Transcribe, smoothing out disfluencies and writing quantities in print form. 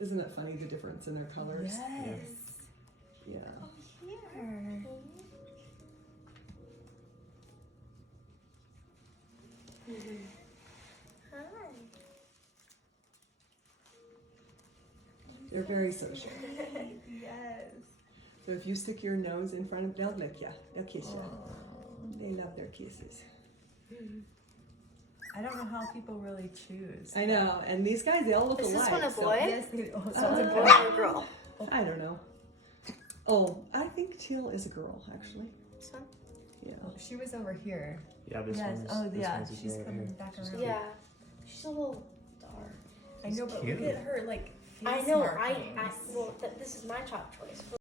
Isn't it funny the difference in their colors? Yes. Yeah. Here. Hi. They're very social. Yes. So if you stick your nose in front of, they'll lick you. They'll kiss you. They love their kisses. I don't know how people really choose. I know. And these guys, they all look Is this alike. one a so- boy? Yes, they do. This one's a boy or a girl? I don't know. Oh, I think Teal is a girl, actually. This one? Yeah. She was over here. Yeah, this Yes. one's. Oh, this yeah. one's a She's girl coming here. back She's around. Yeah. She's a little dark. I know, but cute. look at her, like, face I know. markings. Well, this is my top choice.